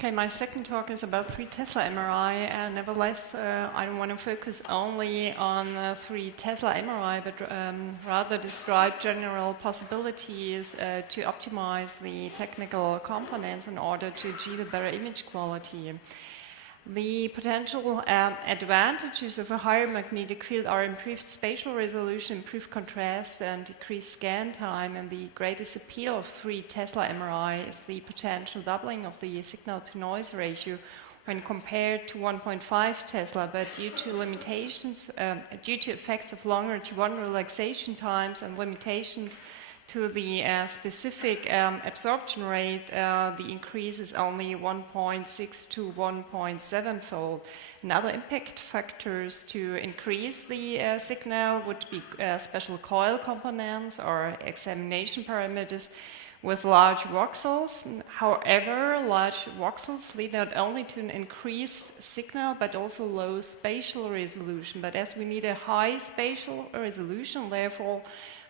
Okay, my second talk is about 3 Tesla MRI, and nevertheless, I don't want to focus only on 3 Tesla MRI, but rather describe general possibilities to optimize the technical components in order to achieve a better image quality. The potential advantages of a higher magnetic field are improved spatial resolution, improved contrast, and decreased scan time. And the greatest appeal of 3 Tesla MRI is the potential doubling of the signal-to-noise ratio when compared to 1.5 Tesla. But due to limitations, due to effects of longer T1 relaxation times and limitations to the specific absorption rate, the increase is only 1.6 to 1.7 fold. And other impact factors to increase the signal would be special coil components or examination parameters with large voxels. However, large voxels lead not only to an increased signal but also low spatial resolution. But as we need a high spatial resolution, therefore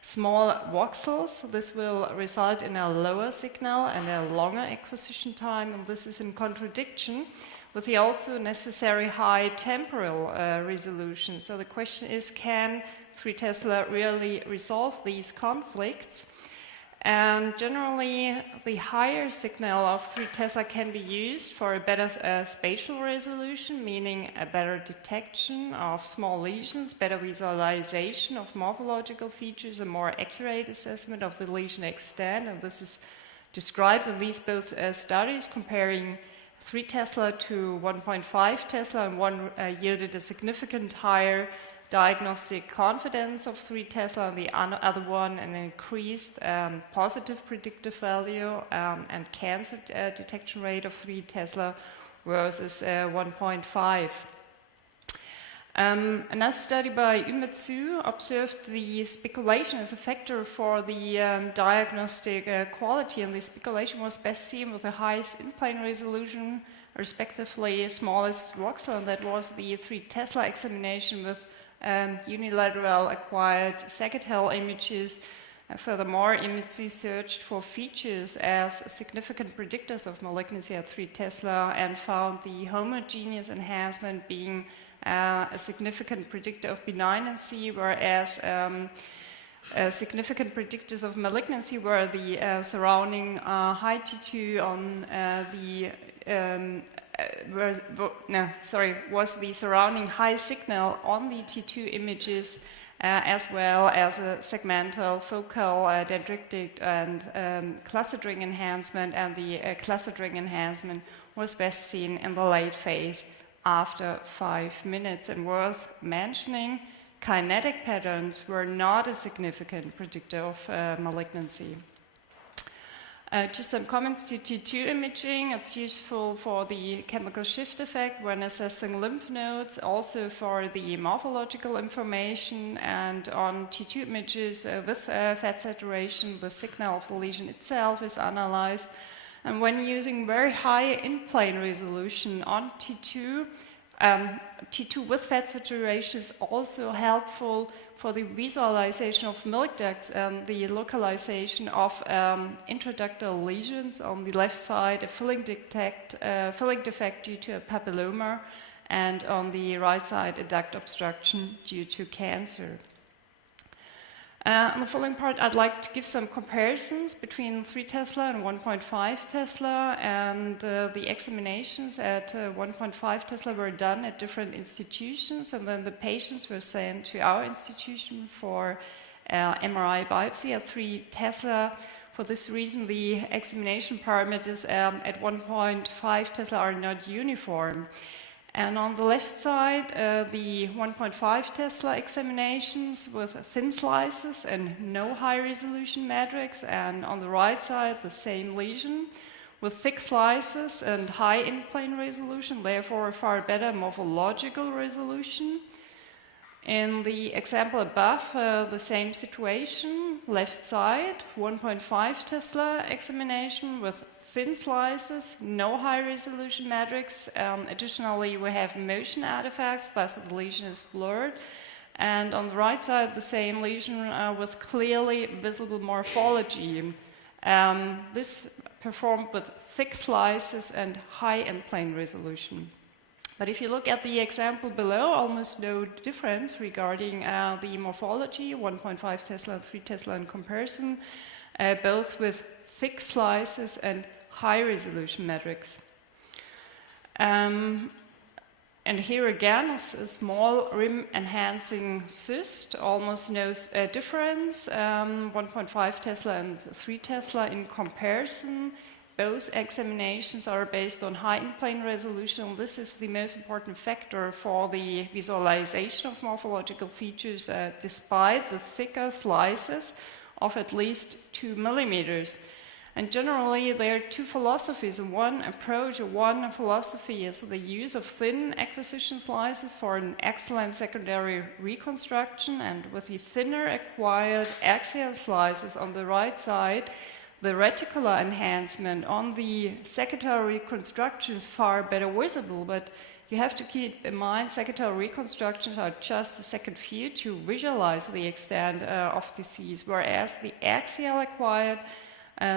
small voxels, this will result in a lower signal and a longer acquisition time, and this is in contradiction with the also necessary high temporal resolution. So the question is, can 3 Tesla really resolve these conflicts? And generally, the higher signal of 3 Tesla can be used for a better spatial resolution, meaning a better detection of small lesions, better visualization of morphological features, a more accurate assessment of the lesion extent. And this is described in these both studies, comparing 3 Tesla to 1.5 Tesla, and one yielded a significant higher diagnostic confidence of 3 Tesla, and the other one an increased positive predictive value and cancer detection rate of 3 Tesla versus 1.5. Another study by Umetsu observed the speculation as a factor for the diagnostic quality, and the speculation was best seen with the highest in-plane resolution, respectively smallest voxel, and that was the 3 Tesla examination with unilateral acquired Sagittale images. Furthermore, Umetsu searched for features as significant predictors of malignancy at 3 Tesla and found the homogeneous enhancement being a significant predictor of benignancy, whereas significant predictors of malignancy were the surrounding high T2 on was the surrounding high signal on the T2 images, as well as a segmental, focal, dendritic, and clustering enhancement, and the clustering enhancement was best seen in the late phase after 5 minutes. And worth mentioning, kinetic patterns were not a significant predictor of malignancy. Just some comments to T2 imaging. It's useful for the chemical shift effect when assessing lymph nodes, also for the morphological information, and on T2 images with fat saturation, the signal of the lesion itself is analyzed. And when using very high in-plane resolution on T2, T2 with fat saturation is also helpful for the visualization of milk ducts and the localization of intraductal lesions. On the left side, a filling defect due to a papilloma, and on the right side, a duct obstruction due to cancer. On the following part, I'd like to give some comparisons between 3 Tesla and 1.5 Tesla, and the examinations at 1.5 Tesla were done at different institutions, and then the patients were sent to our institution for MRI biopsy at 3 Tesla. For this reason, the examination parameters at 1.5 Tesla are not uniform. And on the left side, the 1.5 Tesla examinations with thin slices and no high-resolution matrix, and on the right side, the same lesion with thick slices and high in-plane resolution, therefore a far better morphological resolution. In the example above, the same situation, left side, 1.5 Tesla examination with thin slices, no high-resolution matrix. Additionally, we have motion artifacts, thus the lesion is blurred. And on the right side, the same lesion with clearly visible morphology. This performed with thick slices and high end-plane resolution. But if you look at the example below, almost no difference regarding the morphology, 1.5 Tesla and 3 Tesla in comparison, both with thick slices and high resolution metrics. And here again, a small rim enhancing cyst, almost no difference, 1.5 Tesla and 3 Tesla in comparison. Both examinations are based on high in-plane resolution. This is the most important factor for the visualization of morphological features, despite the thicker slices of at least 2 millimeters. And generally, there are two philosophies. One approach, or one philosophy, is the use of thin acquisition slices for an excellent secondary reconstruction, and with the thinner acquired axial slices on the right side, the reticular enhancement on the secondary reconstruction is far better visible, but you have to keep in mind secondary reconstructions are just the second view to visualize the extent of disease, whereas the axial acquired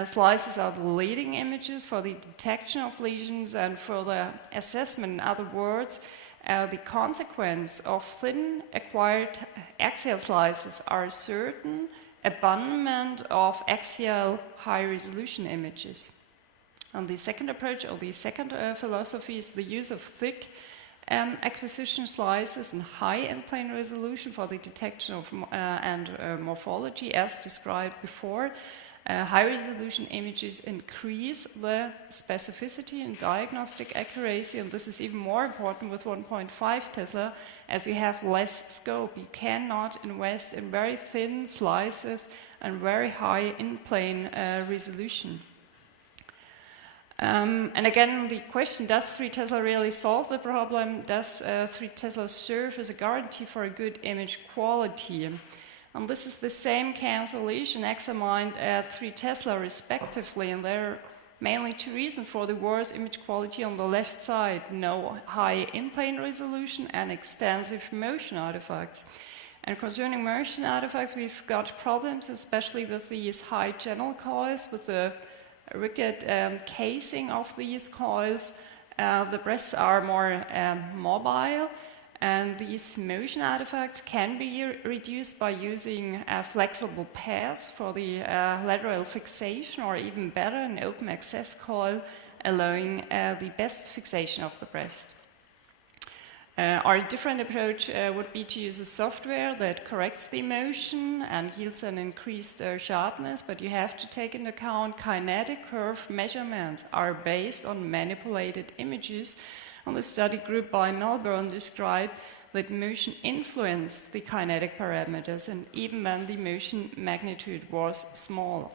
slices are the leading images for the detection of lesions and for the assessment. In other words, the consequence of thin acquired axial slices are certain abandonment of axial high-resolution images. And the second approach, or the second philosophy, is the use of thick acquisition slices and high end-plane resolution for the detection of morphology, as described before. High-resolution images increase the specificity and diagnostic accuracy, and this is even more important with 1.5 Tesla, as you have less scope. You cannot invest in very thin slices and very high in-plane resolution. And again, the question, does 3 Tesla really solve the problem? Does 3 Tesla serve as a guarantee for a good image quality? And this is the same cancer lesion examined at 3 Tesla respectively, and there are mainly two reasons for the worse image quality on the left side: no high in-plane resolution and extensive motion artifacts. And concerning motion artifacts, we've got problems, especially with these high channel coils, with the rigid casing of these coils. The breasts are more mobile, and these motion artifacts can be reduced by using flexible pads for the lateral fixation, or even better, an open access coil allowing the best fixation of the breast. Our different approach would be to use a software that corrects the motion and yields an increased sharpness, but you have to take into account kinetic curve measurements are based on manipulated images. And the study group by Melbourne described that motion influenced the kinetic parameters, and even when the motion magnitude was small.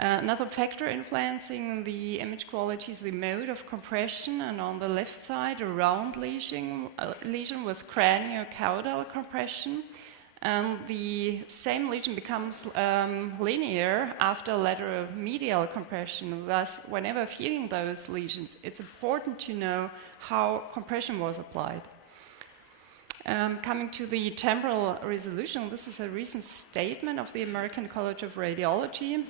Another factor influencing the image quality is the mode of compression, and on the left side, a round lesion with craniocaudal compression. And the same lesion becomes linear after lateral medial compression. Thus, whenever viewing those lesions, it's important to know how compression was applied. Coming to the temporal resolution, this is a recent statement of the American College of Radiology.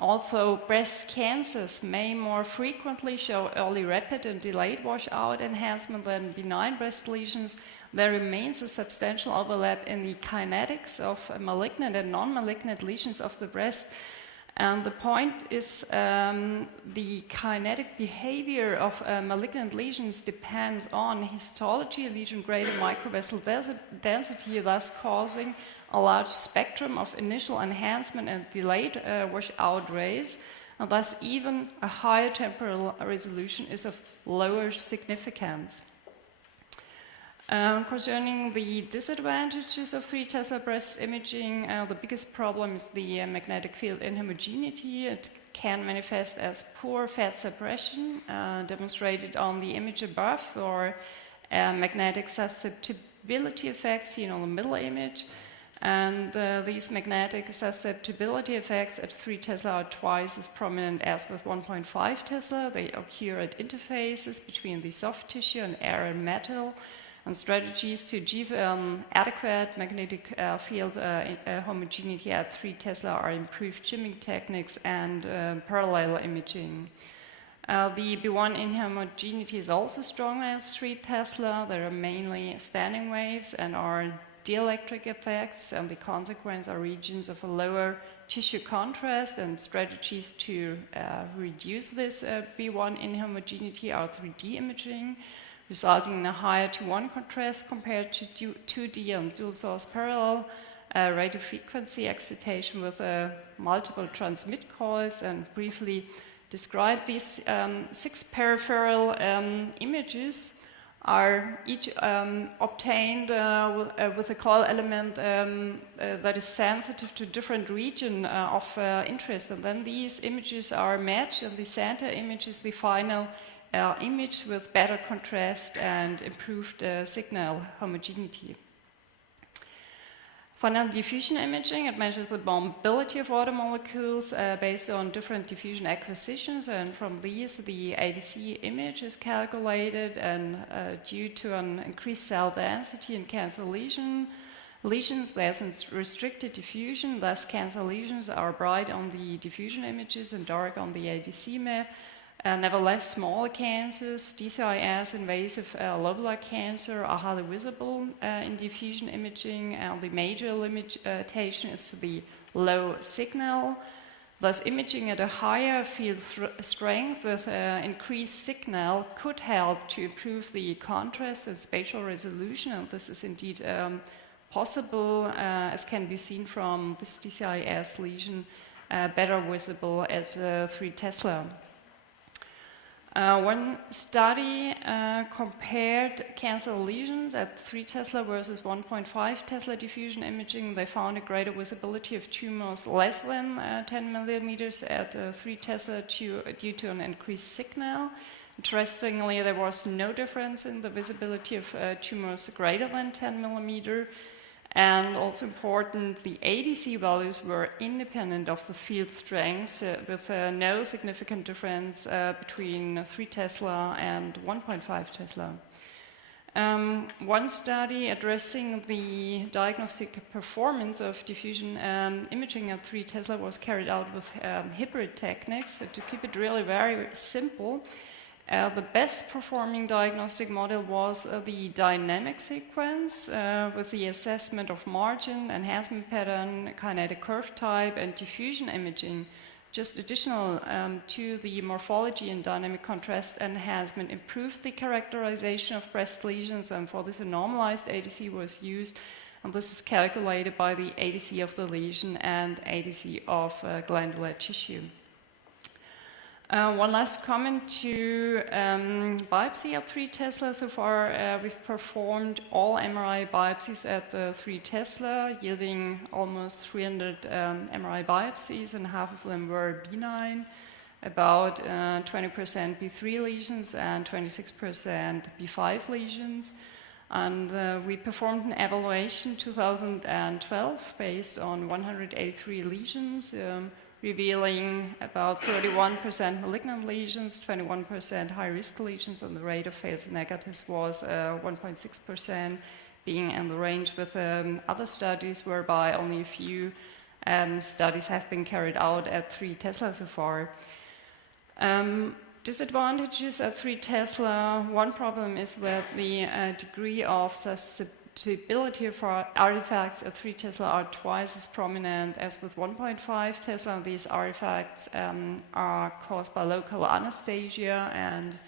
Although breast cancers may more frequently show early rapid and delayed washout enhancement than benign breast lesions, there remains a substantial overlap in the kinetics of malignant and non-malignant lesions of the breast. And the point is the kinetic behavior of malignant lesions depends on histology, lesion grade, and microvessel density, thus causing a large spectrum of initial enhancement and delayed washout rays, and thus even a higher temporal resolution is of lower significance. Concerning the disadvantages of 3 Tesla breast imaging, the biggest problem is the magnetic field inhomogeneity. It can manifest as poor fat suppression, demonstrated on the image above, or magnetic susceptibility effects seen on the middle image. And these magnetic susceptibility effects at 3 Tesla are twice as prominent as with 1.5 Tesla. They occur at interfaces between the soft tissue and air and metal. and strategies to achieve adequate magnetic field homogeneity at 3 Tesla are improved shimming techniques and parallel imaging. The B1 inhomogeneity is also strong at 3 Tesla. There are mainly standing waves and are dielectric effects, and the consequence are regions of a lower tissue contrast, and strategies to reduce this B1 inhomogeneity are 3D imaging, resulting in a higher 2:1 contrast compared to 2D and dual source parallel radio frequency excitation with multiple transmit coils. And briefly describe these 6 peripheral images are each obtained with a coil element that is sensitive to different region of interest, and then these images are matched, and the center image is the final image with better contrast and improved signal homogeneity. Final diffusion imaging, it measures the mobility of water molecules based on different diffusion acquisitions, and from these the ADC image is calculated, and due to an increased cell density in cancer lesions, there's restricted diffusion, thus cancer lesions are bright on the diffusion images and dark on the ADC map. Nevertheless, smaller cancers, DCIS, invasive lobular cancer, are highly visible in diffusion imaging, and the major limitation is the low signal. Thus, imaging at a higher field strength with increased signal could help to improve the contrast and spatial resolution, and this is indeed possible, as can be seen from this DCIS lesion, better visible at 3 Tesla. One study compared cancer lesions at 3 Tesla versus 1.5 Tesla diffusion imaging. They found a greater visibility of tumors less than 10 millimeters at 3 Tesla due to an increased signal. Interestingly, there was no difference in the visibility of tumors greater than 10 millimeter. And also important, the ADC values were independent of the field strength, with no significant difference between 3 Tesla and 1.5 Tesla. One study addressing the diagnostic performance of diffusion imaging at 3 Tesla was carried out with hybrid techniques. To keep it really very simple, the best performing diagnostic model was the dynamic sequence with the assessment of margin, enhancement pattern, kinetic curve type, and diffusion imaging. Just additional to the morphology and dynamic contrast enhancement improved the characterization of breast lesions, and for this a normalized ADC was used, and this is calculated by the ADC of the lesion and ADC of glandular tissue. One last comment to biopsy at 3 Tesla. So far, we've performed all MRI biopsies at 3 Tesla, yielding almost 300 MRI biopsies, and half of them were benign, about 20% B3 lesions and 26% B5 lesions. And we performed an evaluation 2012 based on 183 lesions, revealing about 31% malignant lesions, 21% high-risk lesions, and the rate of false negatives was 1.6%, being in the range with other studies, whereby only a few studies have been carried out at 3 Tesla so far. Disadvantages at 3 Tesla. One problem is that the degree of susceptibility for artifacts at 3 Tesla are twice as prominent as with 1.5 Tesla. These artifacts are caused by local anesthesia and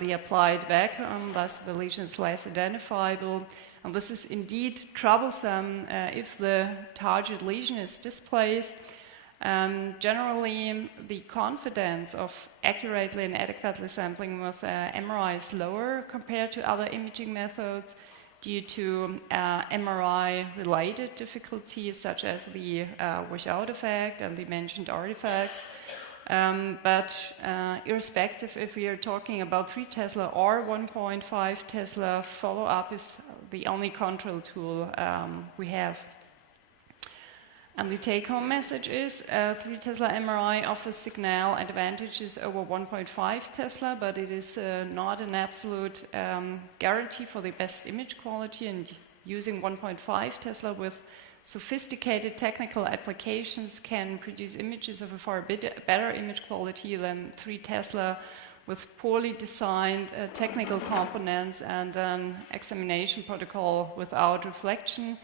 the applied vacuum, thus the lesion is less identifiable. And this is indeed troublesome if the target lesion is displaced. Generally, the confidence of accurately and adequately sampling with MRI is lower compared to other imaging methods due to MRI-related difficulties such as the washout effect and the mentioned artifacts. But irrespective if we are talking about 3 Tesla or 1.5 Tesla, follow-up is the only control tool we have. And the take-home message is 3 Tesla MRI offers signal advantages over 1.5 Tesla, but it is not an absolute guarantee for the best image quality, and using 1.5 Tesla with sophisticated technical applications can produce images of a far better image quality than 3 Tesla with poorly designed technical components and an examination protocol without reflection.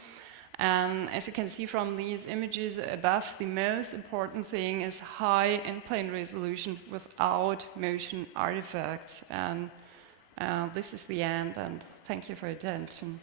And as you can see from these images above, the most important thing is high in-plane resolution without motion artifacts. And this is the end, and thank you for your attention.